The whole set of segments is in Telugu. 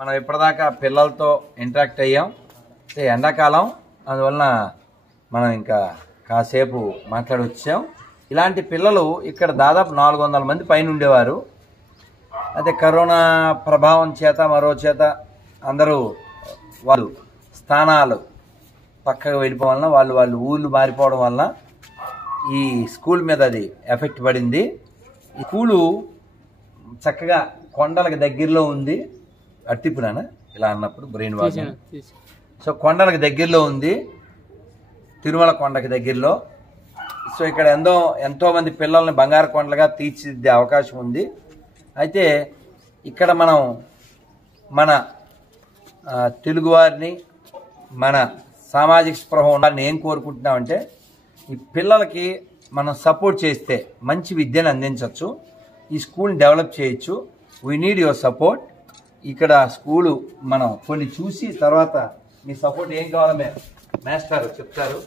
మనం ఇప్పటిదాకా పిల్లలతో ఇంటరాక్ట్ అయ్యాం. ఎండాకాలం అందువలన మనం ఇంకా కాసేపు మాట్లాడి వచ్చాం. ఇలాంటి పిల్లలు ఇక్కడ దాదాపు 400 మంది పైన ఉండేవారు. అయితే కరోనా ప్రభావం చేత మరో చేత అందరూ వాళ్ళు స్థానాలు పక్కగా వెళ్ళిపోవడం వలన వాళ్ళు ఊళ్ళు మారిపోవడం వలన ఈ స్కూల్ మీద అది ఎఫెక్ట్ పడింది. ఈ స్కూలు చక్కగా కొండలకు దగ్గరలో ఉంది. అట్టిపురానా ఇలా అన్నప్పుడు బ్రెయిన్ వాష్. సో కొండలకు దగ్గరలో ఉంది, తిరుమల కొండకి దగ్గరలో. సో ఇక్కడ ఎంతోమంది పిల్లల్ని బంగారు కొండలుగా తీర్చిదిద్దే అవకాశం ఉంది. అయితే ఇక్కడ మనం మన తెలుగువారిని మన సామాజిక స్పృహ ఉండాలని ఏం కోరుకుంటున్నామంటే ఈ పిల్లలకి మనం సపోర్ట్ చేస్తే మంచి విద్యను అందించవచ్చు, ఈ స్కూల్ని డెవలప్ చేయొచ్చు. We need your support. ఇక్కడ స్కూలు మనం కొన్ని చూసి తర్వాత మీ సపోర్ట్ ఏం కావాలో మాస్టర్ చెప్తారు.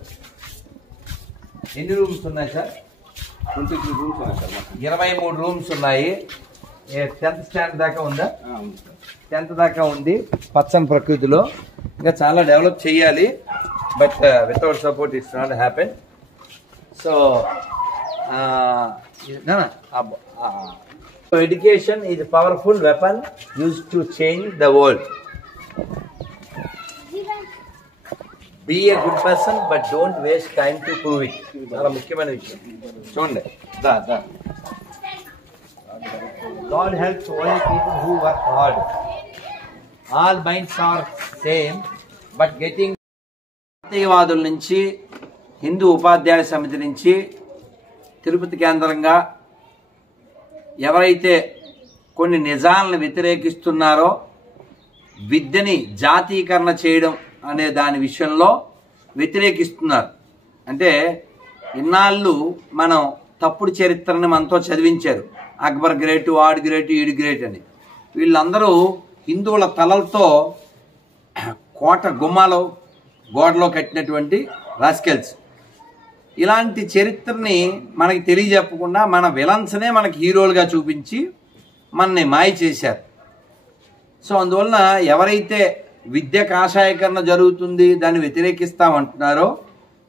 ఎన్ని రూమ్స్ ఉన్నాయి సార్? 23 రూమ్స్ ఉన్నాయి సార్. 23 రూమ్స్ ఉన్నాయి. 10th స్టాండర్డ్ దాకా ఉందా? 10th దాకా ఉంది. పచ్చని ప్రకృతిలో ఇంకా చాలా డెవలప్ చేయాలి. But without support it's not happen. So education is a powerful weapon used to change the world. Be a good person but don't waste time to prove it. చాలా ముఖ్యమైన విషయం. చూడండి, God helps only people who work hard. All minds are same but getting వాదుల నుంచి, హిందూ ఉపాధ్యాయ సమితి నుంచి, తిరుపతి కేంద్రంగా ఎవరైతే కొన్ని నిజాలను వ్యతిరేకిస్తున్నారో విద్యని జాతీకరణ చేయడం అనే దాని విషయంలో వ్యతిరేకిస్తున్నారు. అంటే ఇన్నాళ్ళు మనం తప్పుడు చరిత్రని మనతో చదివించారు. అక్బర్ గ్రేటు, ఆడు గ్రేటు, ఈడు గ్రేట్ అని. వీళ్ళందరూ హిందువుల తలలతో కోట గుమ్మాలో గోడలో కట్టినటువంటి రాస్కెల్స్. ఇలాంటి చరిత్రని మనకి తెలియజెప్పకుండా మన విలన్స్నే మనకి హీరోలుగా చూపించి మనని మాయ చేశారు. సో అందువలన ఎవరైతే విద్య కాషాయకరణ జరుగుతుంది దాన్ని వ్యతిరేకిస్తామంటున్నారో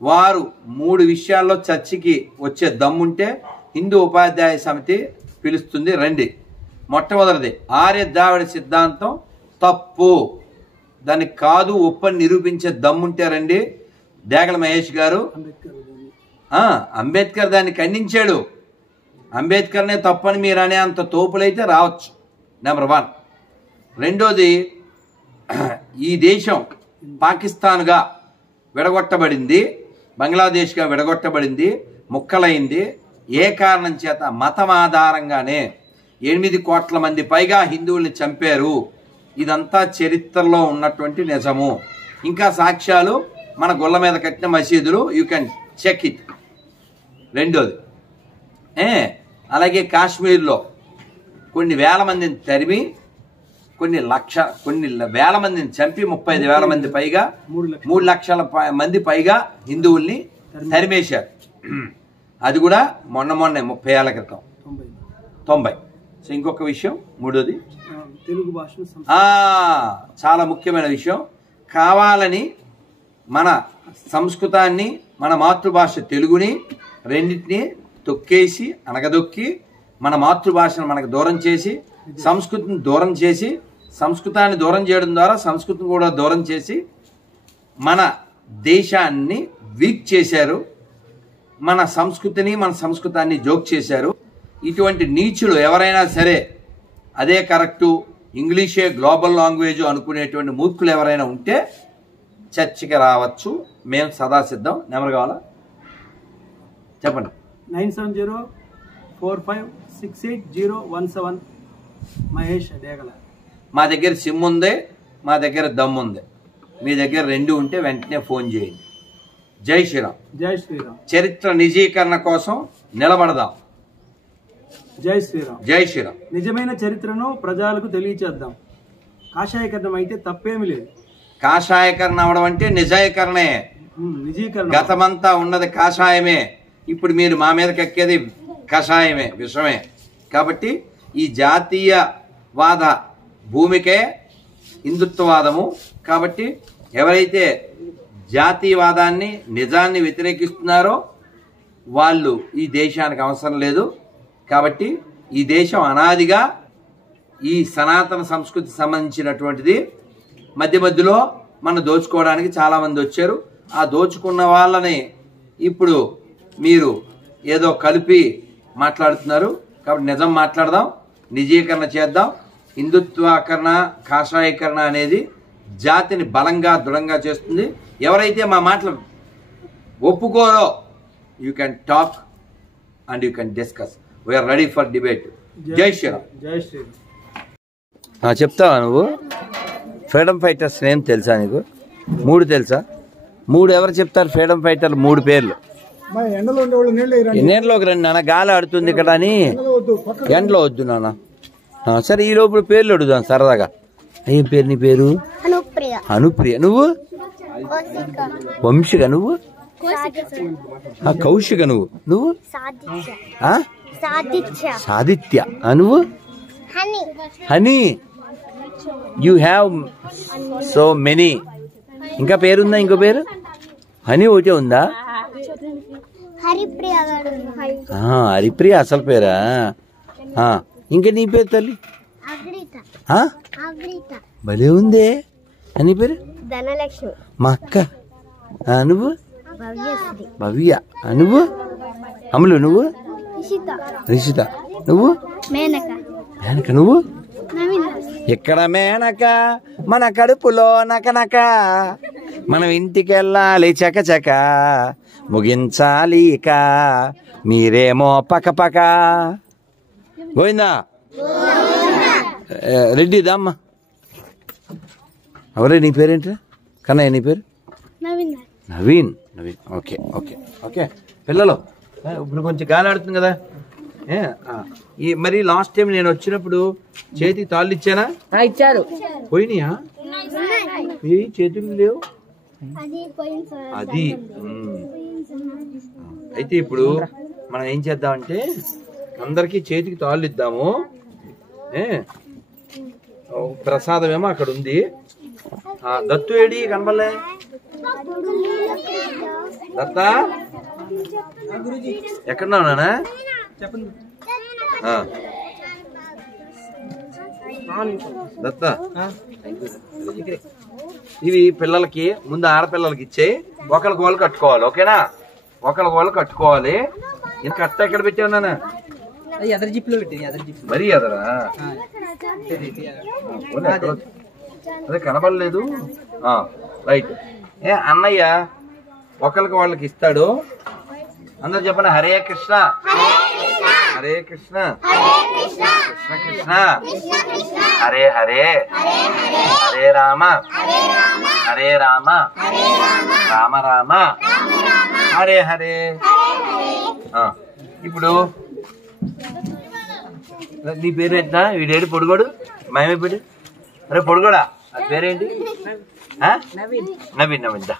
వారు 3 విషయాల్లో చర్చకి వచ్చే దమ్ముంటే హిందూ ఉపాధ్యాయ సమితి పిలుస్తుంది, రండి. మొట్టమొదటిది ఆర్య ద్రావిడ సిద్ధాంతం తప్పు, దాన్ని కాదు ఒప్పని నిరూపించే దమ్ముంటే రండి. డేగల మహేష్ గారు, అంబేద్కర్ దాన్ని ఖండించాడు. అంబేద్కర్నే తప్పని మీరు అనే అంత తోపులైతే రావచ్చు, నెంబర్ 1. రెండోది, ఈ దేశం పాకిస్తాన్గా విడగొట్టబడింది, బంగ్లాదేశ్గా విడగొట్టబడింది, ముక్కలైంది. ఏ కారణం చేత? మతం ఆధారంగానే 8 కోట్ల మంది పైగా హిందువుల్ని చంపారు. ఇదంతా చరిత్రలో ఉన్నటువంటి నిజము. ఇంకా సాక్ష్యాలు మన గొల్ల మీద కట్టిన మసీదులు, యూ కెన్ చెక్ ఇట్. రెండోది, అలాగే కాశ్మీర్లో కొన్ని వేల మందిని తరిమి కొన్ని వేల మందిని చంపి 35,000 మంది పైగా 3 లక్షల మంది పైగా హిందువుల్ని తరిమేశారు. అది కూడా మొన్న 30 ఏళ్ల క్రితం, 90. సో ఇంకొక విషయం, మూడోది తెలుగు భాష చాలా ముఖ్యమైన విషయం. కావాలని మన సంస్కృతాన్ని, మన మాతృభాష తెలుగుని రెండింటినీ తొక్కేసి అనగదొక్కి మన మాతృభాషను మనకు దూరం చేసి, సంస్కృతిని దూరం చేసి, సంస్కృతాన్ని దూరం చేయడం ద్వారా సంస్కృతిని కూడా దూరం చేసి మన దేశాన్ని వీక్ చేశారు. మన సంస్కృతిని, మన సంస్కృతాన్ని జోక్ చేశారు. ఇటువంటి నీచులు ఎవరైనా సరే అదే కరెక్టు, ఇంగ్లీషే గ్లోబల్ లాంగ్వేజ్ అనుకునేటువంటి మూర్ఖులు ఎవరైనా ఉంటే చర్చకి రావచ్చు. మేము సదా సిద్ధం. నెంబర్ కావాలా చెప్పండి. 9704568017. మహేష్ డేగల. మా దగ్గర సిమ్ ఉంది, మా దగ్గర దమ్ ఉంది. మీ దగ్గర 2 ఉంటే వెంటనే ఫోన్ చేయండి. జై శ్రీరామ్. జై శ్రీరామ్. చరిత్ర నిజీకరణ కోసం నిలబడదాం. జై శ్రీరామ్. జై శ్రీరామ్. నిజమైన చరిత్రను ప్రజలకు తెలియచేద్దాం. కాషాయకరణం అయితే తప్పేమీ లేదు. కాషాయకరణ అవడం అంటే నిజాయకరణే. నిజీకరణ. గతమంతా ఉన్నది కాషాయమే, ఇప్పుడు మీరు మా మీద కక్కేది కషాయమే, విషమే. కాబట్టి ఈ జాతీయవాద భూమికే హిందుత్వవాదము. కాబట్టి ఎవరైతే జాతీయవాదాన్ని నిజాన్ని వ్యతిరేకిస్తున్నారో వాళ్ళు ఈ దేశానికి అవసరం లేదు. కాబట్టి ఈ దేశం అనాదిగా ఈ సనాతన సంస్కృతికి సంబంధించినటువంటిది. మధ్య మధ్యలో మనం దోచుకోవడానికి చాలామంది వచ్చారు. ఆ దోచుకున్న వాళ్ళని ఇప్పుడు మీరు ఏదో కలిపి మాట్లాడుతున్నారు. కాబట్టి నిజం మాట్లాడదాం, నిజీకరణ చేద్దాం. హిందుత్వీకరణ, కాషాయీకరణ అనేది జాతిని బలంగా దృఢంగా చేస్తుంది. ఎవరైతే మా మాటలు ఒప్పుకోరో you can talk and you can discuss. We are ready for debate. జై శ్రీరామ్. జై శ్రీరామ్. చెప్తావా నువ్వు? ఫ్రీడమ్ ఫైటర్స్ నేమ్ తెలుసా నీకు? 3 తెలుసా? 3 ఎవరు చెప్తారు? ఫ్రీడమ్ ఫైటర్లు 3 పేర్లు. ఎన్నేళ్ళలోకి రండి నాన్న, గాలి ఆడుతుంది ఇక్కడ అని. ఎండలో వద్దు నాన్న. సరే, ఈ లోపల పేర్లు అడుగుదాం సరదాగా. ఏం పేరు నీ పేరు? అనుప్రియ. నువ్వు? వంశిక. నువ్వు? కౌశిక. నువ్వు? సాదిత్య. నువ్వు? Honey. You have so many. ఇంకా పేరుందా? ఇంకో పేరు? హనీ ఒకటే ఉందా? హరిప్రియ అసలు పేరా? ఇంకా నీ పేరు తల్లి? భలే ఉందే. అని పేరు? మా అక్క. నువ్వు? భవ్య. నువ్వు? అమలు. నువ్వు? రిషిత. నువ్వు? మేనక. నువ్వు? ఇక్కడ మేనక మన కడుపులో నకనక, మనం ఇంటికెళ్ళాలి చకచక, ముగించాలి ఇక మీరేమో పకపక. గోవిందా. రెడ్డి దామ్మ. ఎవరే నీ పేరేంటి? కన్నయ్య నీ పేరు? నవీన్. Okay okay okay. పిల్లలు ఇప్పుడు కొంచెం గాలి ఆడుతుంది కదా. మరి లాస్ట్ టైం నేను వచ్చినప్పుడు చేతికి తాళ్ళు ఇచ్చానా? ఇచ్చారు. పోయినాయా? చేతులు లేవు. అది అయితే ఇప్పుడు మనం ఏం చేద్దామంటే అందరికి చేతికి తాళ్ళు ఇద్దాము. ప్రసాదం ఏమో అక్కడ ఉంది. దత్తు ఏడి కనబడలే? దత్త ఎక్కడున్నావు నాన్న? దత్త ఇవి పిల్లలకి ముందు ఆడపిల్లలకి ఇచ్చే ఒకరికి వాళ్ళు కట్టుకోవాలి. ఓకేనా? ఒకరికి వాళ్ళు కట్టుకోవాలి. ఇంకా కట్ట ఎక్కడ పెట్టావు నాన్న? ఎదర జిప్లో పెట్టి. మరీ ఎదరా? అదే కనబడలేదు. రైట్. అన్నయ్య ఒకరికి వాళ్ళకి ఇస్తాడు. అందరు చెప్పండి. హరే కృష్ణ. హరే కృష్ణ. కృష్ణ కృష్ణ హరే హరే. హరే రామ. హరే రామ. రామ రామ. హరే హరే. ఇప్పుడు నీ పేరు ఏంటా? వీడేడు పొడుగోడు. మేమే పేరు? అరే పొడుగోడా, అది పేరేంటి? నవీన్. దా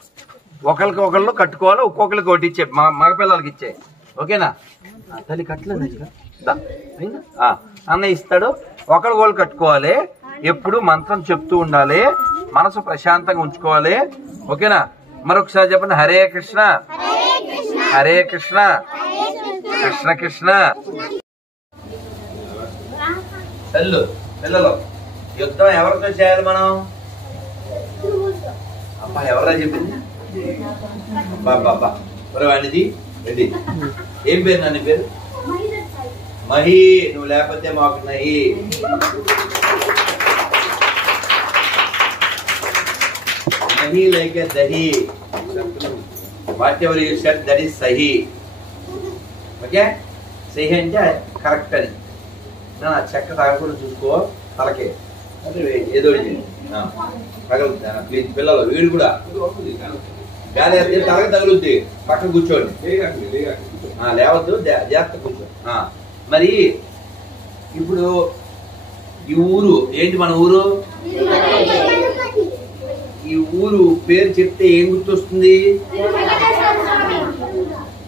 ఒకరికి ఒకళ్ళు కట్టుకోవాలి. ఒక్కొక్కరికి ఒకటి ఇచ్చే, మగపిల్లలకి ఇచ్చే. ఓకేనా? తల్లి కట్టలేదు. అన్న ఇస్తాడు. ఒకరికి వాళ్ళు కట్టుకోవాలి. ఎప్పుడు మంత్రం చెప్తూ ఉండాలి. మనసు ప్రశాంతంగా ఉంచుకోవాలి. ఓకేనా? మరొకసారి చెప్పండి. హరే కృష్ణ. హరే కృష్ణ. కృష్ణ కృష్ణ. పిల్లలు యుద్ధం ఎవరితో చేయాలి మనం? అమ్మా ఎవరా చెప్పింది? బాబా వాడిది రెడ్డి. ఏం పేరు నాన్న పేరు? మహి. నువ్వు లేకపోతే మాకు నహి. నహి లైక్ దహి. Whatever you said that is సహి. ఓకే? సహి అంటే కరెక్ట్ అని. నా చెక్క తాగకుండా చూసుకో. తలకే ఏదో తగలుద్ది ప్లీజ్. పిల్లలు వీడు కూడా గాలి తలకి తగులుద్ది. పక్కన కూర్చోండి. లేవద్దు, జాగ్రత్త కూర్చో. మరి ఇప్పుడు ఈ ఊరు ఏంటి? మన ఊరు. ఈ ఊరు పేరు చెప్తే ఏం గుర్తొస్తుంది?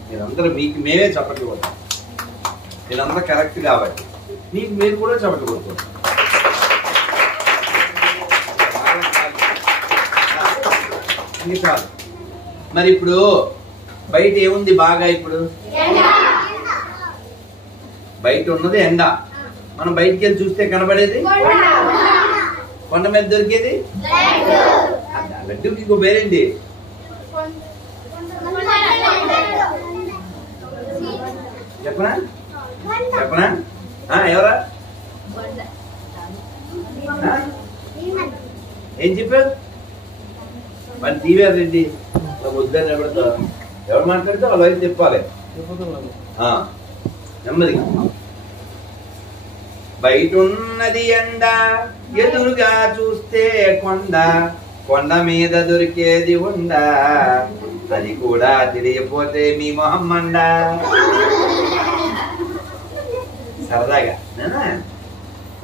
మీరందరూ మీకు మేమే చప్పట్లు కొడతాం. మీరందరూ కరెక్ట్ కాబట్టి మీకు మీరు కూడా చప్పట్లు కొడుతారు. ఇంక చాలు. మరి ఇప్పుడు బయట ఏముంది బాగా? ఇప్పుడు బయట ఉన్నది ఎండ. మనం బయటికి వెళ్ళి చూస్తే కనబడేది కొండ మీద దొరికేది లడ్డూకి ఇంకో పేరేంటి? చెప్పనా చెప్పనా? ఎవరా? ఏం చెప్పారు? మరి తీవారండి వద్దని ఎవడతారు? ఎవరు మాట్లాడితే వాళ్ళు అయితే చెప్పాలి నెమ్మదిగా. బయట ఉన్నది ఎండ, ఎదురుగా చూస్తే కొండ, కొండ మీద దొరికేది ఉండ, అది కూడా తెలియపోతే మీ మొహం మండ. సరదాగా.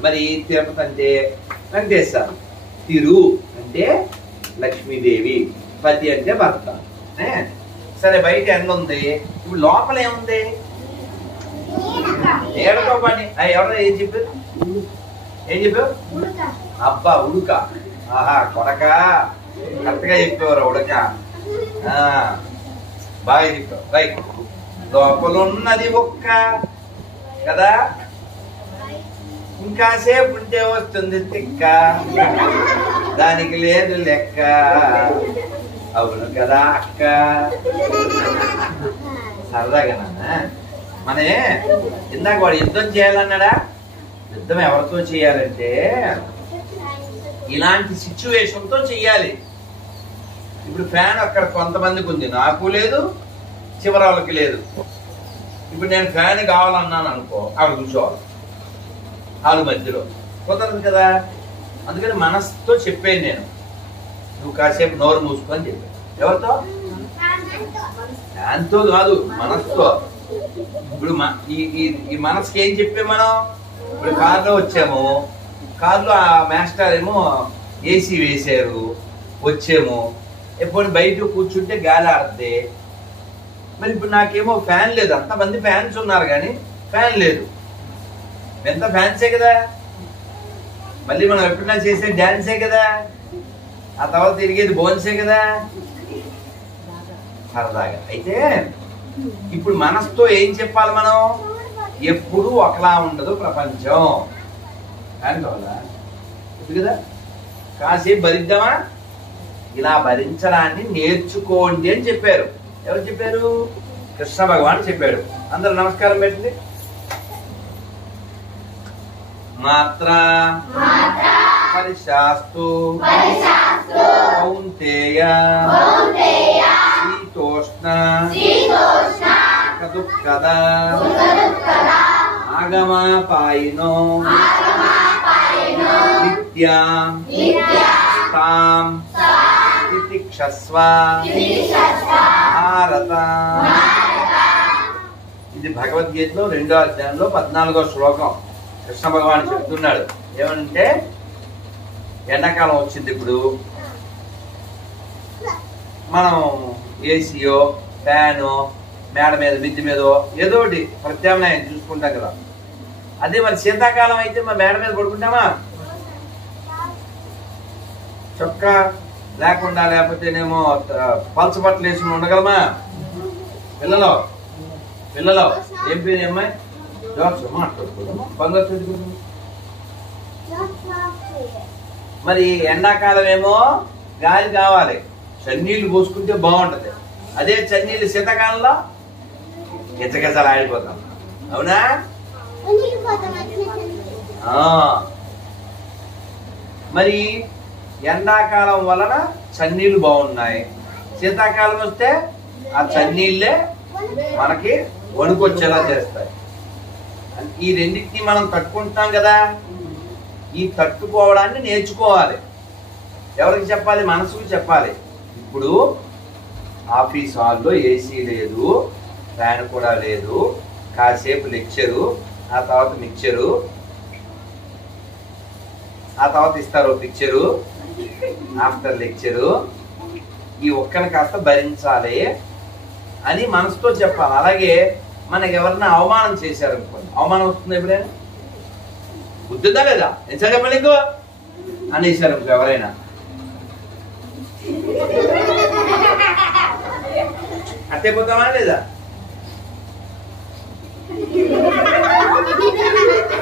మరి తిరుపతి అంటే వెంకటేశ్వర, తిరు అంటే లక్ష్మీదేవి, పతి అంటే భర్త. సరే బయట ఎండ ఉంది, ఇప్పుడు లోపల ఏముంది? ఏడతో పని. ఎవరో ఏం చెప్పారు? ఏం చెప్పావు? అబ్బా ఉడుక. ఆహా కొడక, కరెక్ట్ గా చెప్పేవారు ఉడక. బాగా చెప్పావు, రైట్. లోపల ఉన్నది ఒక్క కదా, ఇంకాసేపు ఉంటే వస్తుంది తిక్క, దానికి లేదు లెక్క. అవును కదా అక్క. సరదాగా నాన్న. మనే ఇందాక వాడు యుద్ధం చేయాలన్నాడా? యుద్ధం ఎవరితో చేయాలంటే ఇలాంటి సిచ్యువేషన్ తో చెయ్యాలి. ఇప్పుడు ఫ్యాన్ అక్కడ కొంతమందికి ఉంది, నాకు లేదు, చివరి వాళ్ళకి లేదు. ఇప్పుడు నేను ఫ్యాన్ కావాలన్నాను అనుకో, అక్కడ కూర్చోవాలి వాళ్ళ మధ్యలో, కుదరదు కదా. అందుకని మనసుతో చెప్పాను నేను, నువ్వు కాసేపు నోరు మూసుకొని చెప్పాను. ఎవరితో? ఫ్యాన్తో కాదు, మనసుతో. ఇప్పుడు ఈ మనసుకి ఏం చెప్పాము మనం? ఇప్పుడు కారులో వచ్చాము, కారులో ఆ మాస్టర్ ఏమో ఏసీ వేసారు, వచ్చాము. ఎప్పుడు బయట కూర్చుంటే గాలి ఆడుతుంది. మరి ఇప్పుడు నాకేమో ఫ్యాన్ లేదు, అంతమంది ఫ్యాన్స్ ఉన్నారు కానీ ఫ్యాన్ లేదు. ఎంత ఫ్యాన్సే కదా. మళ్ళీ మనం ఎప్పుడైనా చేసే డాన్సే కదా, ఆ తర్వాత తిరిగేది బోన్సే కదా, సరదాగా. అయితే ఇప్పుడు మనసుతో ఏం చెప్పాలి మనం? ఎప్పుడు ఒకలా ఉండదు ప్రపంచం అని కావాలా కదా. కాసేపు భరిద్దామా? ఇలా భరించడాన్ని నేర్చుకోండి అని చెప్పారు. ఎవరు చెప్పారు? కృష్ణ భగవాన్ చెప్పాడు. అందరూ నమస్కారం పెట్టండి. మాత్ర పరిశాస్తు కౌంతేయ శీతోష్ణ దుఃఖద ఆగమాపాయినో నిత్యాం తాం తితిక్షస్వ భారత. ఇది భగవద్గీతలో 2వ అధ్యాయంలో 14వ శ్లోకం. కృష్ణ భగవాన్ చెప్తున్నాడు ఏమంటే, ఎండాకాలం వచ్చింది, ఇప్పుడు మనం ఏసీయో ఫ్యానో మేడ మీద మిద్ది మీదో ఏదో ఒకటి ప్రత్యామ్నాయం చూసుకుంటాం కదా. అదే మరి శీతాకాలం అయితే మా మేడ మీద పడుకుంటామా? చొక్కా లేకుండా లేకపోతేనేమో పలచబట్టలు వేసుకుని ఉండగలమా? పిల్లలు పిల్లలు ఏం పేరు అమ్మాయి? జోక్స్ మాట్లాడుకుందాం, బంగారు చదువుకుందాం. మరి ఎండాకాలం ఏమో గాలి కావాలి, చన్నీళ్లు పోసుకుంటే బాగుంటది. అదే చన్నీళ్ళు శీతాకాలంలో గిచ్చగిచ్చలు ఆడిపోతాం, అవునా? మరి ఎండాకాలం వలన చన్నీళ్లు బాగున్నాయి, శీతాకాలం వస్తే ఆ చన్నీళ్ళే మనకి వణుకొచ్చేలా చేస్తాయి. ఈ రెండింటిని మనం తట్టుకుంటాం కదా. ఈ తట్టుకోవడాన్ని నేర్చుకోవాలి. ఎవరికి చెప్పాలి? మనసుకు చెప్పాలి. ఇప్పుడు ఆఫీస్ హాల్లో ఏసీ లేదు, ఫ్యాన్ కూడా లేదు, కాసేపు లెక్చరు, ఆ తర్వాత మిక్చరు, ఆ తర్వాత ఇస్తారు పిక్చరు ఆఫ్టర్ లెక్చరు. ఈ ఒక్కని కాస్త భరించాలి అని మనసుతో చెప్పాలి. అలాగే మనకి ఎవరన్నా అవమానం చేశారనుకోండి, అవమానం వస్తుంది ఎప్పుడైనా? బుద్ధిదా లేదా? ఎంత చెప్పండి ఇంకో అనేసారు ఎవరైనా, అట్టయిపోతామా లేదా?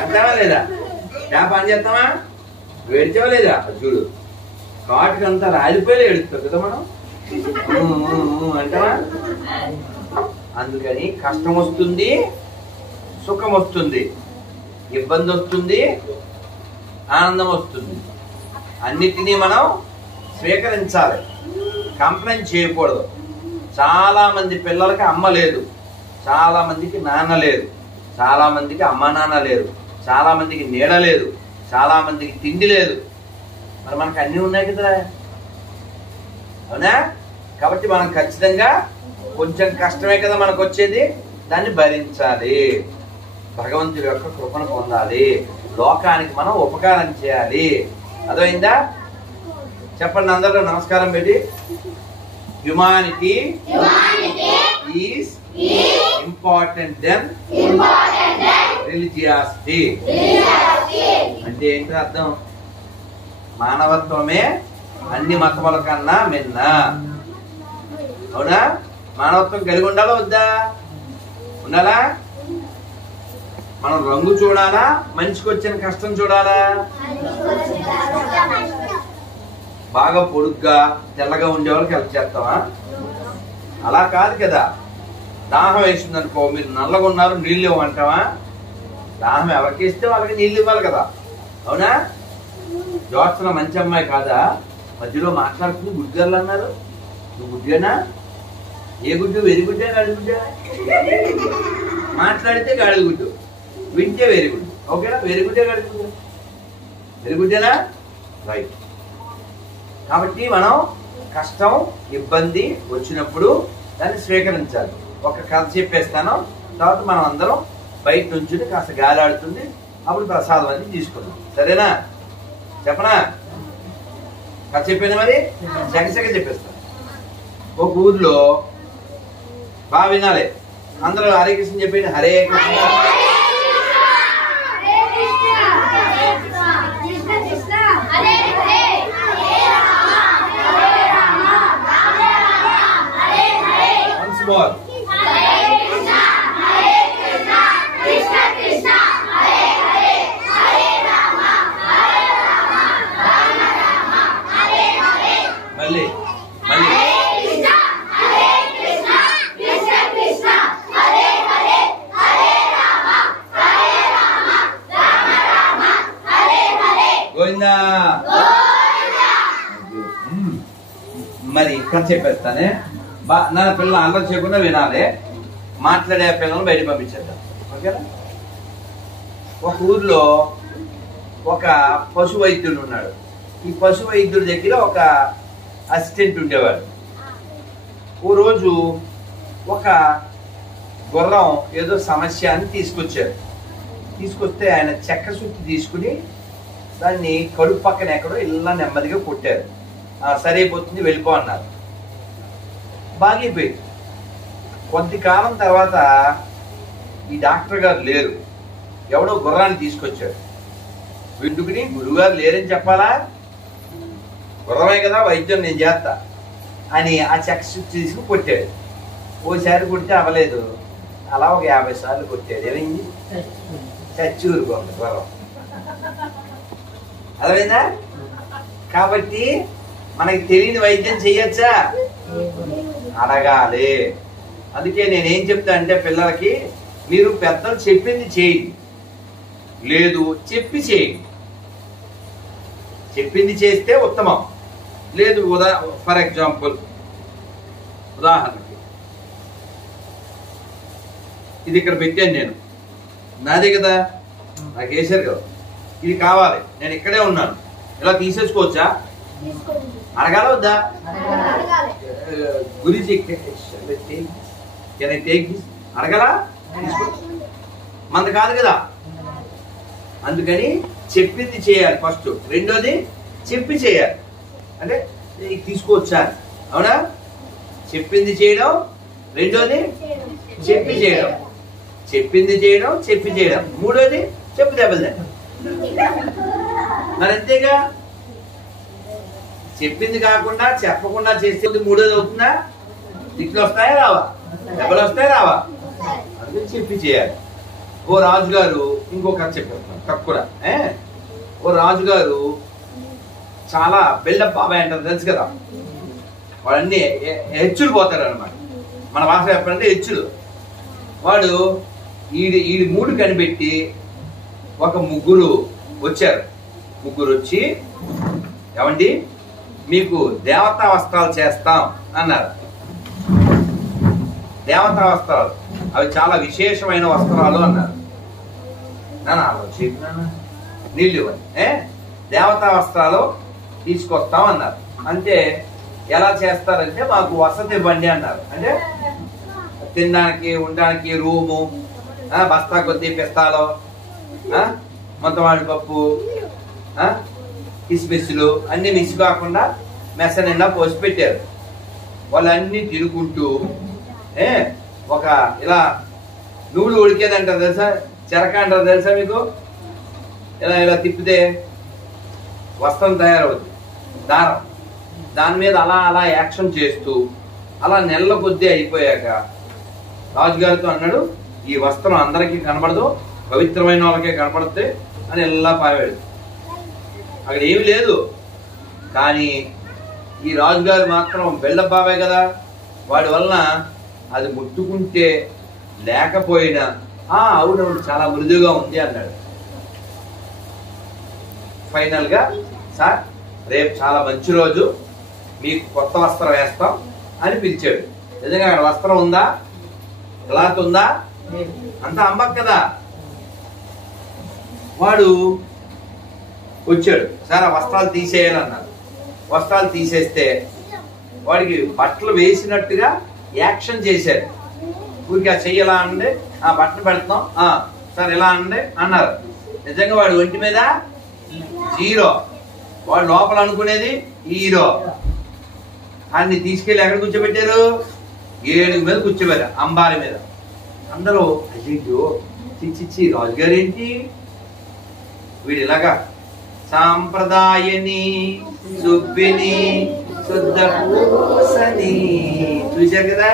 అంటావా లేదా? ట్యాప్ ఆన్ చేస్తామా? ఏడ్చావా లేదా? చూడు కాటుకు అంతా రాలిపోయి ఏడుస్తావు కదా మనం. అంటావా? అందుకని కష్టం వస్తుంది, సుఖం వస్తుంది, ఇబ్బంది వస్తుంది, ఆనందం వస్తుంది. అన్నిటినీ మనం స్వీకరించాలి, కంప్లైంట్ చేయకూడదు. చాలా మంది పిల్లలకి అమ్మ లేదు, చాలా మందికి నాన్న లేదు, చాలా మందికి అమ్మ నాన్న లేరు, చాలా మందికి నీడ లేదు, చాలా మందికి తిండి లేదు. మరి మనకు అన్నీ ఉన్నాయి కదా, అవునా? కాబట్టి మనం ఖచ్చితంగా కొంచెం కష్టమే కదా మనకు వచ్చేది, దాన్ని భరించాలి. భగవంతుడి యొక్క కృపను పొందాలి, లోకానికి మనం ఉపకారం చేయాలి. అర్థమైందా? చెప్పండి అందరూ నమస్కారం పెట్టి. Humanity is important then religiosity. అంటే ఏంటి అర్థం? మానవత్వమే అన్ని మతముల కన్నా మిన్న. అవునా? మానవత్వం కలిగి ఉండాలా వద్దా? ఉండాలా? మనం రంగు చూడాలా, మనిషికి వచ్చిన కష్టం చూడాలా? బాగా పొడుగ్గా తెల్లగా ఉండేవాళ్ళకి హెల్ప్ చేస్తావా? అలా కాదు కదా. దాహం వేసింది అనుకో, మీరు నల్లగా ఉన్నారు నీళ్ళు ఇవ్వమంటావా? దాహం ఎవరికి ఇస్తే వాళ్ళకి నీళ్ళు ఇవ్వాలి కదా, అవునా? జ్యోత్సన మంచి అమ్మాయి కాదా? మధ్యలో మాట్లాడుతుంది గుడ్డర్లు అన్నారు. నువ్వు గుడ్డేనా? ఏ గుడ్డు? వెరిగుడ్డే గాడిగుడ్డే? మాట్లాడితే గాడిగుడ్డు, వింటే వెరిగుడ్డు. ఓకేనా? వెరిగుడ్డే గాడిగుడ్డు, వెరిగుడ్డేనా? రైట్. కాబట్టి మనం కష్టం ఇబ్బంది వచ్చినప్పుడు దాన్ని స్వీకరించాలి. ఒక కథ చెప్పేస్తాను, తర్వాత మనం అందరం బయట నుంచి కాస్త గాలి ఆడుతుంది, అప్పుడు ప్రసాదం అని తీసుకుందాం. సరేనా? చెప్పనా? కథ చెప్పాను మరి చకచక చెప్పేస్తాను. ఒక ఊర్లో బాగా వినాలి అందరూ. హరే కృష్ణ చెప్పండి. Hare Krishna once more. మళ్ళీ మళ్ళీ గోవిందా. మరి ఇక్కడ చెప్పేస్తానే. నా పిల్లలు అందరూ చేయకుండా వినాలి, మాట్లాడే పిల్లలను బయట పంపించేద్దాం. ఓకేనా? ఒక ఊర్లో ఒక పశు వైద్యుడు ఉన్నాడు. ఈ పశు వైద్యుడి దగ్గర ఒక అసిస్టెంట్ ఉండేవాడు. ఓ రోజు ఒక గుర్రం ఏదో సమస్య అని తీసుకొచ్చారు. తీసుకొస్తే ఆయన చెక్క సుత్తి తీసుకుని దాన్ని కడుపు పక్కన ఎక్కడో ఇలా నెమ్మదిగా కొట్టారు. సరైపోతుంది వెళ్ళిపో అన్నారు. బాగిపోయింది. కొద్ది కాలం తర్వాత ఈ డాక్టర్ గారు లేరు, ఎవడో గుర్రాన్ని తీసుకొచ్చాడు. వింటుకుని గురువుగారు లేరని చెప్పాలా? గుర్రమే కదా, వైద్యం నేను చేస్తా అని ఆ చెక్క సుత్తి తీసుకుని కొట్టాడు. ఓసారి కొడితే అవ్వలేదు, అలా ఒక 50 సార్లు కొట్టాడు. ఏమైంది? చచ్చూరుకోండి గుర్రం. అర్థమైందా? కాబట్టి మనకి తెలియని వైద్యం చెయ్యొచ్చా? అడగాలి. అందుకే నేనేం చెప్తా అంటే పిల్లలకి, మీరు పెద్దలు చెప్పింది చేయండి, లేదు చెప్పి చేయండి. చెప్పింది చేస్తే ఉత్తమం, లేదు ఫర్ ఎగ్జాంపుల్ ఉదాహరణకి ఇది ఇక్కడ పెట్టాను నేను, నాదే కదా, నాకు వేసారు కదా, ఇది కావాలి, నేను ఇక్కడే ఉన్నాను, ఇలా తీసేసుకోవచ్చా? అడగాల వద్దా? గురించి అడగలా? మనది కాదు కదా. అందుకని చెప్పింది చేయాలి ఫస్ట్. రెండోది చెప్పి చేయాలి. అంటే తీసుకోవచ్చా? అవునా? చెప్పింది చేయడం, రెండోది చెప్పి చేయడం. చెప్పింది చేయడం, చెప్పి చేయడం. మూడోది చెప్పు దెబ్బలు. మరి అంతేగా. చెప్పింది కాకుండా చెప్పకుండా చేస్తే మూడోది అవుతుందా? దిక్కులు వస్తాయా రావా? దెబ్బలు వస్తాయి రావా? అందుకని చెప్పి చేయాలి. ఓ రాజుగారు ఇంకో కథ చెప్పేస్తున్నాను తక్కువ. ఓ రాజుగారు చాలా బిల్డప్ బాబాయ్ అంటారు తెలుసు కదా, వాడన్నీ హెచ్చులు పోతారు అనమాట. మన భాష చెప్పాలంటే హెచ్చులు. వాడు ఈడి మూడు కనిపెట్టి ఒక ముగ్గురు వచ్చారు. ముగ్గురు వచ్చి, ఏమండి మీకు దేవతా వస్త్రాలు చేస్తాం అన్నారు. దేవతా వస్త్రాలు అవి చాలా విశేషమైన వస్త్రాలు అన్నారు. నీళ్ళు ఇవ్వండి, దేవతా వస్త్రాలు తీసుకొస్తాం అన్నారు. అంటే ఎలా చేస్తారంటే మాకు వసతి ఇవ్వండి అన్నారు. అంటే తినడానికి ఉండడానికి రూము, బస్తా కొద్ది పిస్తాలు, మొత్తం వాడి పప్పు, కిస్మిస్లు అన్ని మిస్ కాకుండా మెస నిండా పోసి పెట్టారు. వాళ్ళన్నీ తినుకుంటూ ఒక ఇలా నువ్వులు ఉడికేదంటారు తెలుసా, చెరక అంటారు తెలుసా మీకు? ఇలా ఇలా తిప్పితే వస్త్రం తయారవుతుంది, దారం. దాని మీద అలా అలా యాక్షన్ చేస్తూ అలా నెలల కొద్దీ అయిపోయాక రాజుగారితో అన్నాడు, ఈ వస్త్రం అందరికీ కనబడదు, పవిత్రమైన వాళ్ళకే కనపడుతుంది అని ఇలా పావాడు. అక్కడ ఏమి లేదు. కానీ ఈ రాజుగారు మాత్రం బెల్ల బాబాయ్ కదా, వాడి వలన అది ముట్టుకుంటే లేకపోయినా అవునవును చాలా మృదువుగా ఉంది అన్నాడు. ఫైనల్ గా, సార్ రేపు చాలా మంచి రోజు, మీకు కొత్త వస్త్రం వేస్తాం అని పిలిచాడు. నిజంగా అక్కడ వస్త్రం ఉందా, క్లాత్ ఉందా, అంతా అమ్మకు కదా. వాడు వచ్చాడు, సార్ ఆ వస్త్రాలు తీసేయాలన్నారు. వస్త్రాలు తీసేస్తే వాడికి బట్టలు వేసినట్టుగా యాక్షన్ చేశాడు. ఊరికి ఆ చెయ్యలా అండి, ఆ బట్టలు పెడుతున్నాం, సార్ ఇలా అండి అన్నారు. నిజంగా వాడు ఒంటి మీద జీరో, వాడు లోపల అనుకునేది హీరో. అన్ని తీసుకెళ్లి ఎక్కడ కూర్చోబెట్టారు? 7 మీద కూర్చోబెట్టారు, అంబారి మీద. అందరూ అయ్యో చిచ్చి రాజుగారు ఏంటి వీడు ఇలాగా సాంప్రదాయని సుబ్బిని శుద్ధ పూసని చూశారు కదా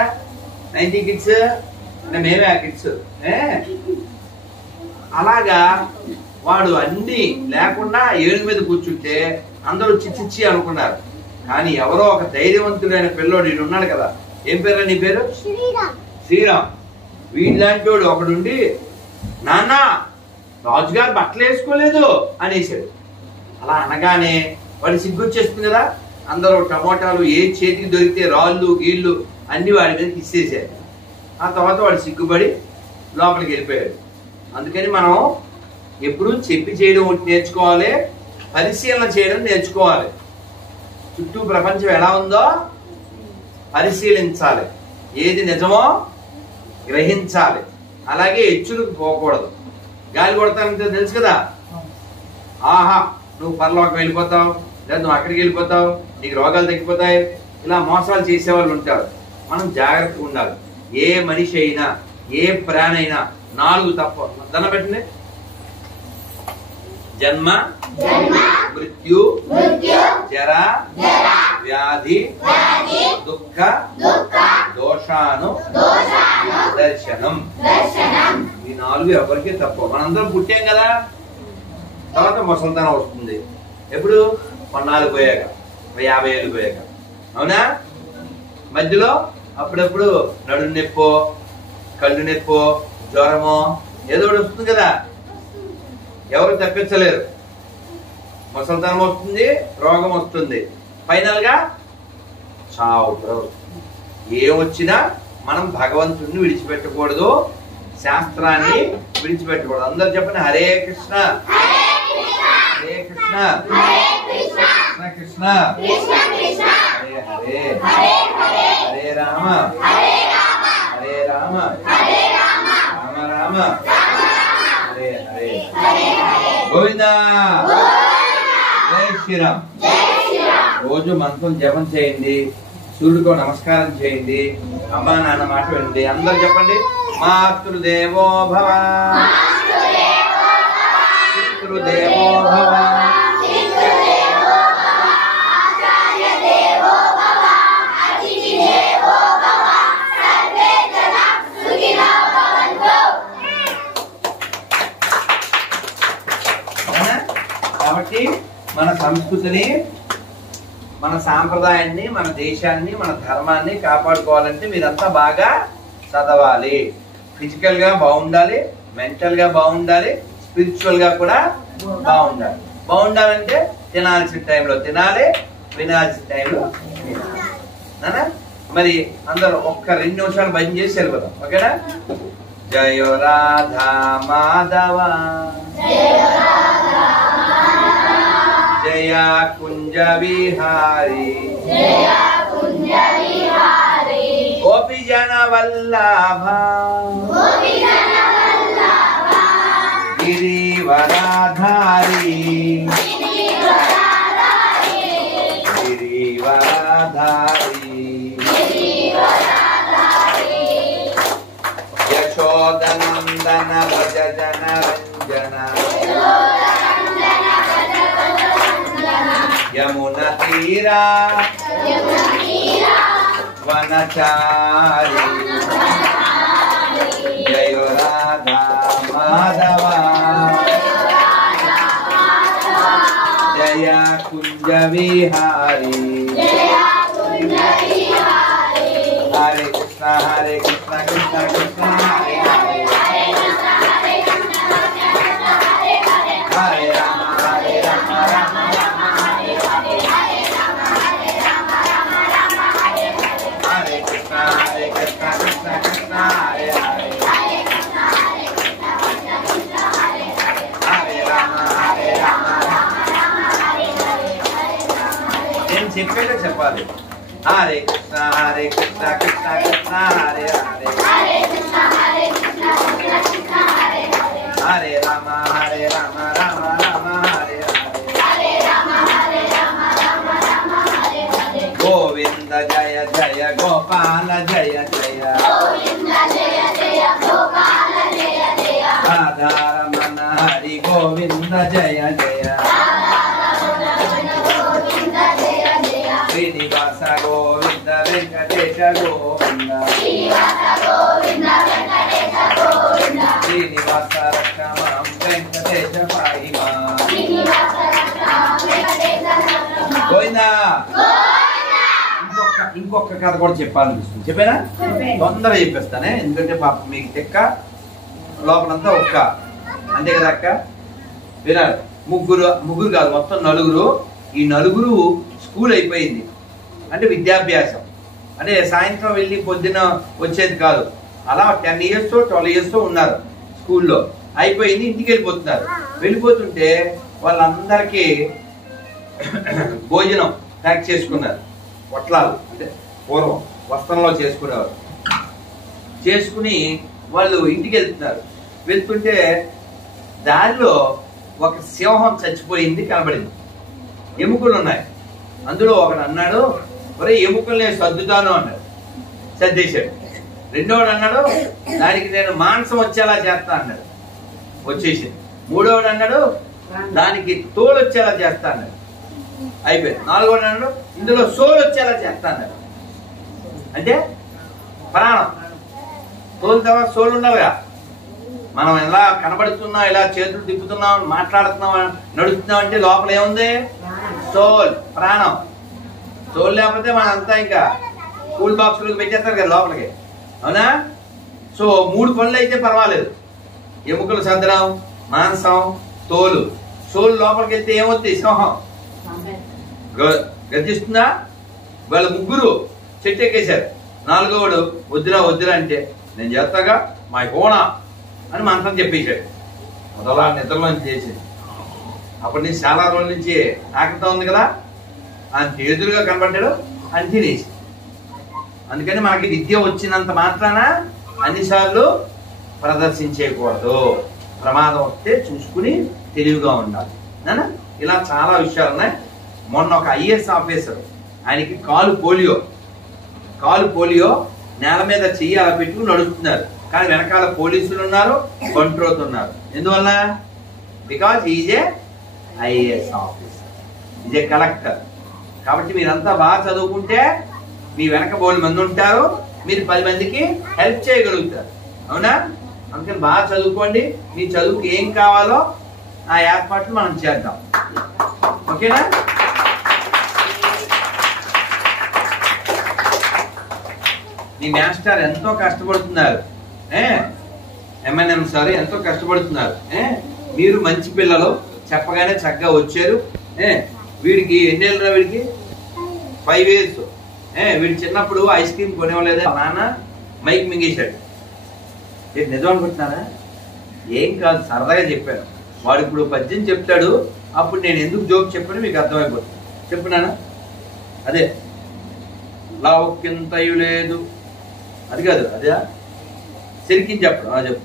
90 కిడ్స్, మేమే ఆ కిడ్స్. అలాగా వాడు అన్ని లేకుండా 7 మీద కూర్చుంటే అందరూ చిచ్చి అనుకున్నారు. కానీ ఎవరో ఒక ధైర్యవంతుడైన పిల్లోడు వీడు ఉన్నాడు కదా, ఏం పేరు నీ పేరు? శ్రీరామ్. వీడిలాంటి వాడు ఒకడుండి, నాన్న రాజుగారు బట్టలు వేసుకోలేదు అనేసాడు. అలా అనగానే వాడి సిగ్గు వచ్చేస్తుంది కదా. అందరూ టమోటాలు ఏ చేతికి దొరికితే రాళ్ళు గీళ్ళు అన్ని వాడి మీద తీసేసారు. ఆ తర్వాత వాడు సిగ్గుపడి లోపలికి వెళ్ళిపోయాడు. అందుకని మనం ఎప్పుడు చెప్పి చేయడం ఒకటి నేర్చుకోవాలి, పరిశీలన చేయడం నేర్చుకోవాలి. చుట్టూ ప్రపంచం ఎలా ఉందో పరిశీలించాలి, ఏది నిజమో గ్రహించాలి. అలాగే హెచ్చులకు పోకూడదు. గాలి కొడతానంటే తెలుసు కదా, ఆహా నువ్వు పరలోకం వెళ్ళిపోతావు, లేదా నువ్వు అక్కడికి వెళ్ళిపోతావు, నీకు రోగాలు తగ్గిపోతాయి, ఇలా మోసాలు చేసేవాళ్ళు ఉంటారు. మనం జాగ్రత్తగా ఉండాలి. ఏ మనిషి అయినా ఏ ప్రాణి అయినా 4 తప్ప దండ పెట్టండి. జన్మ మృత్యు జరా వ్యాధి దుఃఖ దోషాను దర్శనం. ఈ 4 ఎవరికి తప్ప. మనందరం పుట్టాం కదా, తర్వాత ముసలితనం వస్తుంది. ఎప్పుడు? 40 పోయాక, 50 ఏళ్ళు పోయాక, అవునా? మధ్యలో అప్పుడప్పుడు నడుము నొప్పో కళ్ళు నొప్పో జ్వరమో ఏదో ఒకటి వస్తుంది కదా, ఎవరు తప్పించలేరు. ముసలితనం వస్తుంది, రోగం వస్తుంది, ఫైనల్ గా చావు కూడా వస్తుంది. ఏమొచ్చినా మనం భగవంతుడిని విడిచిపెట్టకూడదు, శాస్త్రాన్ని విడిచిపెట్టకూడదు. అందరు చెప్పండి, హరే కృష్ణ హరే కృష్ణ కృష్ణ కృష్ణ హరే హరే హరే రామ హరే రామ రామ రామ హరే హరే. గోవిందా జై శ్రీరామ్. రోజు మంత్రం జపం చేయండి, సూర్యుడికో నమస్కారం చేయండి, అమ్మా నాన్న మాట వినండి. అందరు చెప్పండి, మాతృదేవో భవ పితృదేవో భవ మన సంస్కృతిని, మన సాంప్రదాయాన్ని, మన దేశాన్ని, మన ధర్మాన్ని కాపాడుకోవాలంటే మీరంతా బాగా చదవాలి. ఫిజికల్ గా బాగుండాలి, మెంటల్ గా బాగుండాలి, స్పిరిచువల్ గా కూడా బాగుండాలి. బాగుండాలంటే తినాల్సిన టైంలో తినాలి, వినాల్సిన టైంలో వినాలి. మరి అందరూ ఒక్క 2 నిమిషాలు భజన చేసి వెళ్ళిపోతాం, ఓకేనా? జయ రాధా మాధవ జయ కుంజ విహారీ గోపి జన వల్లభ గిరివరాధారి యశోదనందన భజ జన రంజన యమున తీరా వనచారి జయ రాధా మాధవ జయ కుంజ విహారీ హరే కృష్ణ హరే కృష్ణ కృష్ణ కృష్ణ హరే హరే హరే రామ హరే రామ రామ రామ హరే హరే కృష్ణ హరే కృష్ణ కృష్ణ కృష్ణ హరే హరే హరే రామ హరే రామ నేను చెప్పేదే చెప్పాలి. హరే కృష్ణ హరే కృష్ణ కృష్ణ కృష్ణ హరే హరే హరే రామ హరే రామ రామ రామ హరే హరే గోవింద జయ జయ గోపాల జయ జయ రాధారమణ హరి గోవింద జయ జయ శ్రీనివాస గోవింద వెంకటేశ గోవింద శ్రీనివాస రక్షమాం వెంకటేశ పాహిమా గోవిందా. ఇంకొక కథ కూడా చెప్పాలనిపిస్తుంది, చెప్పేనా? తొందరగా చెప్పేస్తానే, ఎందుకంటే పాప మీకు చెక్క లోపలంతా ఒక్క అంతే కదా అక్క. వినాలి. ముగ్గురు కాదు, మొత్తం 4. ఈ 4 స్కూల్ అయిపోయింది, అంటే విద్యాభ్యాసం, అంటే సాయంత్రం వెళ్ళి పొద్దున వచ్చేది కాదు. అలా 10 years 12 years ఉన్నారు స్కూల్లో. అయిపోయింది, ఇంటికి వెళ్ళిపోతున్నారు. వెళ్ళిపోతుంటే వాళ్ళందరికీ భోజనం ప్యాక్ చేసుకున్నారు. పొట్లాలు అంటే పూర్వం వస్త్రంలో చేసుకునేవారు. చేసుకుని వాళ్ళు ఇంటికి వెళ్తున్నారు. వెళ్తుంటే దారిలో ఒక సింహం చచ్చిపోయింది కనబడింది. ఎముకలు ఉన్నాయి. అందులో ఒకడు అన్నాడు, ఒరే ఎముకలు నేను సర్దుతాను అన్నాడు. సర్దేశాడు. రెండోడు అన్నాడు, దానికి నేను మాంసం వచ్చేలా చేస్తా అన్నాడు. వచ్చేసి మూడోడు అన్నాడు, దానికి తోలు వచ్చేలా చేస్తా అన్నాడు. అయిపోయింది. నాలుగోడు అన్నాడు, ఇందులో సోలు వచ్చేలా చేస్తా అన్నాడు. అంటే ప్రాణం, తోలు తర్వాత సోలు ఉండాలిగా. మనం ఎలా కనబడుతున్నాం, ఇలా చేతులు తిప్పుతున్నాం, మాట్లాడుతున్నాం, నడుస్తున్నాం అంటే లోపల ఏముంది? సోల్, ప్రాణం. సోల్ లేకపోతే మన అంతా ఇంకా కూల్ బాక్సులకు పెట్టేస్తారు కదా లోపలికి, అవునా? సో 3 పనులు అయితే పర్వాలేదు. ఎముకలు సర్దడం, మాంసం, తోలు. సోలు లోపలికి వెళ్తే ఏమవుతుంది? సింహం గర్జిస్తుందా? వాళ్ళు 3 చెట్టు ఎక్కేశారు. 4వడు వద్దురా వద్దురా అంటే, నేను చేస్తాగా మా కోణా అని మంత్రం చెప్పేశాడు. మొదలా నిద్రలో చేసింది. అప్పటి నుంచి చాలా రోజుల నుంచి ఆకలితో ఉంది కదా, ఆయన ఎదురుగా కనబడ్డాడు, అని తినేసి. అందుకని మనకి విద్య వచ్చినంత మాత్రాన అన్నిసార్లు ప్రదర్శించేయకూడదు. ప్రమాదం వస్తే చూసుకుని తెలివిగా ఉండాలి. ఇలా చాలా విషయాలు ఉన్నాయి. మొన్న ఒక IAS ఆఫీసర్, ఆయనకి కాలు పోలియో, నేల మీద చెయ్యి అలా పెట్టుకుని నడుస్తున్నారు. కానీ వెనకాల పోలీసులు ఉన్నారు, బంట్రోత్ ఉన్నారు. ఎందువల్ల? Because is a IAS officer, is a collector. కాబట్టి మీరంతా బాగా చదువుకుంటే మీ వెనక బోల్డ్ మంది ఉంటారు, మీరు 10 మందికి హెల్ప్ చేయగలుగుతారు, అవునా? అందుకని బాగా చదువుకోండి. మీ చదువుకి ఏం కావాలో ఆ ఏర్పాట్లు మనం చేద్దాం. ఓకేనా? మీ మాస్టర్ ఎంతో కష్టపడుతున్నారు, ఎంఎన్ఎం సార్ ఎంతో కష్టపడుతున్నారు. మీరు మంచి పిల్లలు, చెప్పగానే చక్కగా వచ్చారు. వీడికి ఎన్నేళ్ళరా? వీడికి 5 years. వీడు చిన్నప్పుడు ఐస్ క్రీమ్ కొనేవాళ్ళేదా? నాన్న మైక్ మింగేశాడు. నిజం అనుకుంటున్నారా? ఏం కాదు, సరదాగా చెప్పాను. వాడు ఇప్పుడు పద్యం చెప్తాడు, అప్పుడు నేను ఎందుకు జోక్ చెప్పాను మీకు అర్థమైపోతుంది. చెప్పున్నానా? అదే లావక్కింతయు లేదు, అది కాదు, అదే సిరికిని చెప్పడం. చెప్పు.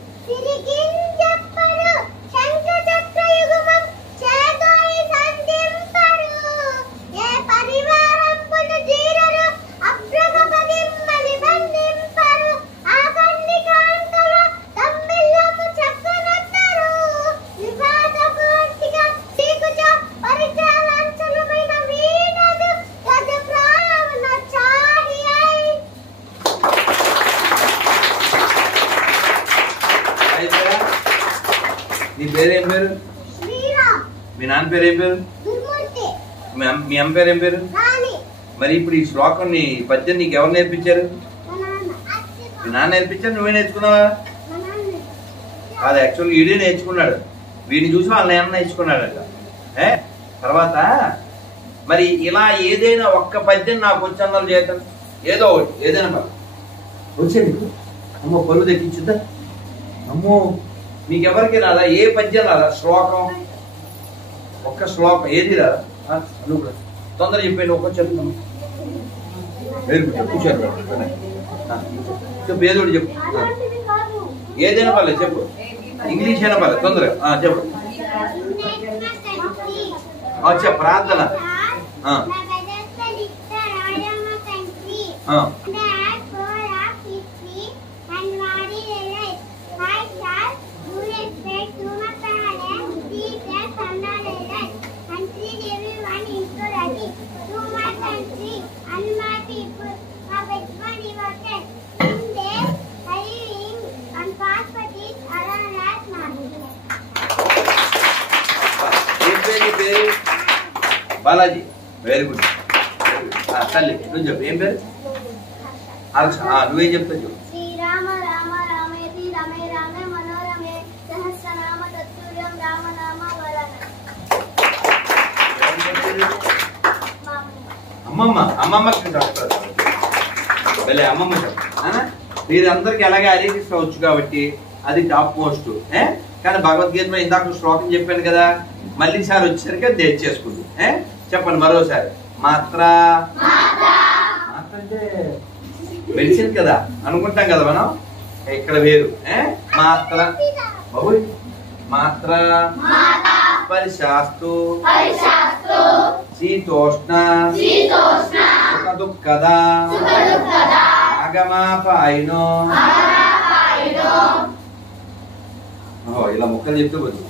నీ పేరేం పేరు? మీ నాన్న పేరు ఏం పేరు? మీ అమ్మ పేరు ఏం పేరు? మరి ఇప్పుడు ఈ శ్లోకం నీ పద్యం నీకు ఎవరు నేర్పించారు? మీ నాన్న నేర్పించారు, నువ్వే నేర్చుకున్నావా? కాదు, యాక్చువల్గా వీడే నేర్చుకున్నాడు. వీడిని చూసి వాళ్ళని ఏమన్నా నేర్చుకున్నాడట. తర్వాత మరి ఇలా ఏదైనా ఒక్క పద్యం నాకు వచ్చి చేద్దాం, ఏదో ఒకటి, ఏదైనా మరి వచ్చేది. అమ్మో పళ్ళు దక్కించుద్దా? అమ్మో మీకు ఎవరికి రాదా? ఏ పద్యం రాదా? శ్లోకం, ఒక్క శ్లోకం ఏది రాదా? నువ్వు కూడా తొందర చెప్పాను, ఒక్క చెప్తాను. కూర్చోరు, చెప్పు, ఏదో ఒకటి చెప్పు. ఏదైనా పర్లేదు చెప్పు, ఇంగ్లీష్ అయినా పర్లేదు, తొందరగా చెప్పు. చెప్పు, ప్రార్థన. Balaji, very good. తల్లి నువ్వు చెప్పు, ఏం పేరు? నువ్వేం చెప్తావు చెప్పు. శ్రీరామ రామ రామేతి రమే రామే మనోరమే సహస్రనామ తత్తుల్యం రామనామ వరద. అమ్మమ్మ, అమ్మమ్మకి వెళ్ళే అమ్మమ్మ చెప్పు. మీరందరికి ఎలాగే హరికృష్ణ కాబట్టి అది టాప్ మోస్ట్. కానీ భగవద్గీతలో ఇందాక శ్లోకం చెప్పాను కదా, మళ్ళీ సార్ వచ్చేసరికి అది తెచ్చేసుకుంది. చెప్పండి మరోసారి. మాత్ర అంటే మెడిసిన్ కదా అనుకుంటాం కదా మనం, ఇక్కడ వేరు. మాత్ర బాబు, మాత్ర పరిశాస్తు శీతోష్ణ సుఖ దుఃఖద ఆగమాపాయినో. ఇలా ముక్కలు చెప్తూ పోతుంది.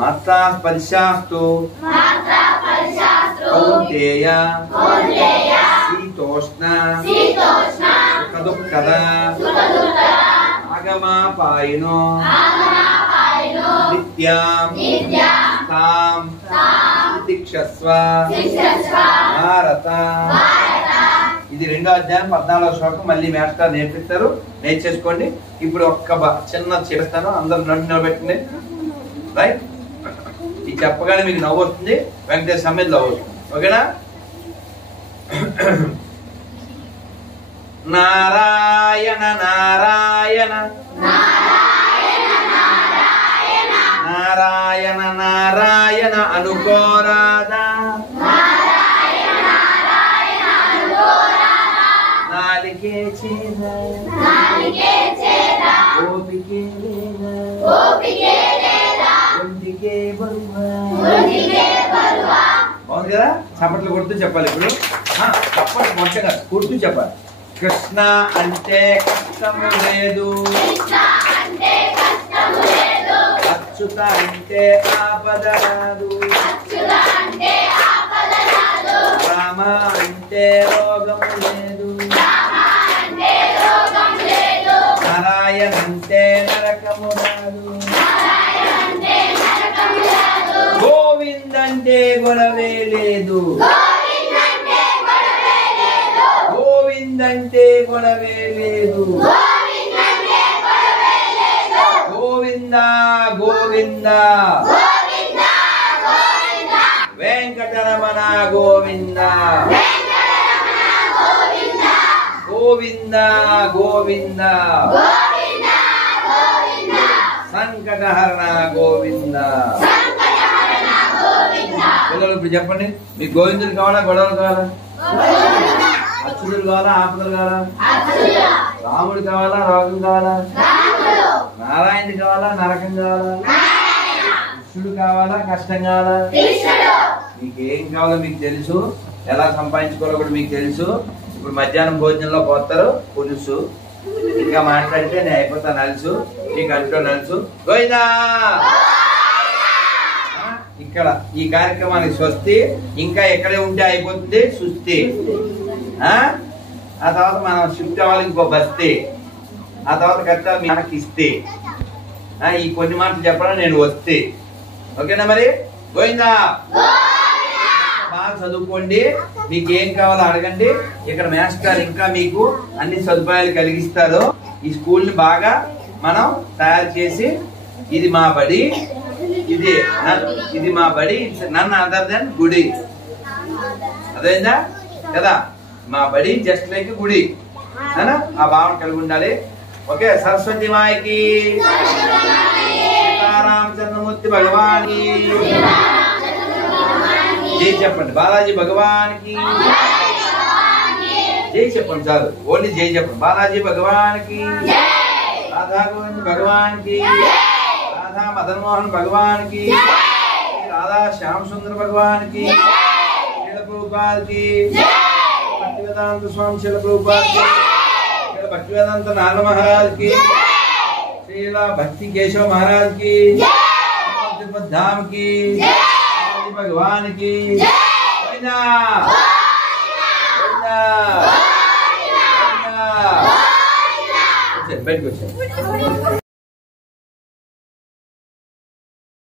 మాత్ర పరిశాస్తు కౌంతేయ శీతోష్ణ సుఖ దుఃఖద ఆగమాపాయినో నిత్యాం తాం తితిక్షస్వ భారత. ఇది 2వ అధ్యాయం 14వ శ్లోకం. మళ్ళీ మాస్టర్ నేర్పిస్తారు, నేర్చేసుకోండి. ఇప్పుడు ఒక్క చిన్న చేస్తాను, అందరు నన్ను నిలబెట్టండి. రైట్, ఇది చెప్పగానే మీకు నవ్వు వస్తుంది, వెంకటేశ్వర స్వామి మీద నవ్వు వస్తుంది. ఓకేనా? నారాయణ నారాయణ నారాయణ నారాయణ అనుకోరాదా, నాలికే చేద ఓపికే ఒంటికే బరువా. బాగుంది కదా? చప్పట్లు కొడుతూ చెప్పాలి. ఇప్పుడు చప్పట్లు మొట్టగా కొడుతూ చెప్పాలి. కృష్ణ అంటే కష్టము లేదు, అచ్యుత అంటే ఆపద రాదు, రామ అంటే రోగము లేదు, నారాయణ అంటే నరకము రాదు, గోవింద్ అంటే గొడవే లేదు గోవిందంటే గొడవే లేదు గోవింద గోవింద వెంకటరమణ గోవింద గోవింద గోవింద సంకటహరణ గోవింద. పిల్లలు ఇప్పుడు చెప్పండి, మీకు గోవిందుడు కావాలా గొడవలు కావాలా? అచ్యుతుడు కావాలా ఆపదలు కావాలా? రాముడు కావాలా రోగం కావాలా? నారాయణుడు కావాలా నరకం కావాలా? కృష్ణుడు కావాలా కష్టం కావాలా? మీకు ఏం కావాలో మీకు తెలుసు, ఎలా సంపాదించుకోవాలో కూడా మీకు తెలుసు. ఇప్పుడు మధ్యాహ్నం భోజనంలో పోతారు పులుసు, ఇంకా మాట్లాడితే నేను అయిపోతా నలుసు, మీకు అంటూ నలుసు గోవిందా. ఇక్కడ ఈ కార్యక్రమానికి స్వస్తి. ఇంకా ఎక్కడే ఉంటే అయిపోతుంది సుస్థి. ఆ తర్వాత మనం షిఫ్ట్ అవ్వాలి ఇంకో బస్తీ. ఆ తర్వాత కరెక్ట్గా మనకి ఇస్తే ఈ కొన్ని మాటలు చెప్పడం నేను వస్తే. ఓకేనా మరి? గోవిందా. బాగా చదువుకోండి, మీకు ఏం కావాలో అడగండి. ఇక్కడ మాస్టర్ ఇంకా మీకు అన్ని సదుపాయాలు కలిగిస్తారు. ఈ స్కూల్ ని బాగా మనం తయారు చేసి, ఇది మా బడి, ఇది మా బడి, నన్ను అదర్ దెన్ గుడి. అదేందా కదా, మా బడి జస్ట్ లైక్ గుడి. ఆ భావన కలిగి ఉండాలి. ఓకే. సరస్వతి మాయకి, సీతారామచంద్రమూర్తి భగవాన్ కి జై చెప్పండి. బాలాజీ భగవాన్ కి జై చెప్పండి. చాలు, ఓన్లీ జై చెప్పండి. బాలాజీ భగవాన్ కి, రాధా గోవింద్ భగవాన్ కి, రాధా మదన్ మోహన్ భగవాన్ కి, రాధా శ్యామ్ సుందర్ భగవాన్ కి, శిల ప్రభుపాద్ కి, భక్తివేదాంత స్వామి శిల ప్రభుపాద్ కి, భక్తివేదాంత నారాయణ మహారాజ్ కి, శ్రీలా భక్తి కేశవ महाराज की, तिरुपति धाम की, भगवान की। बैठ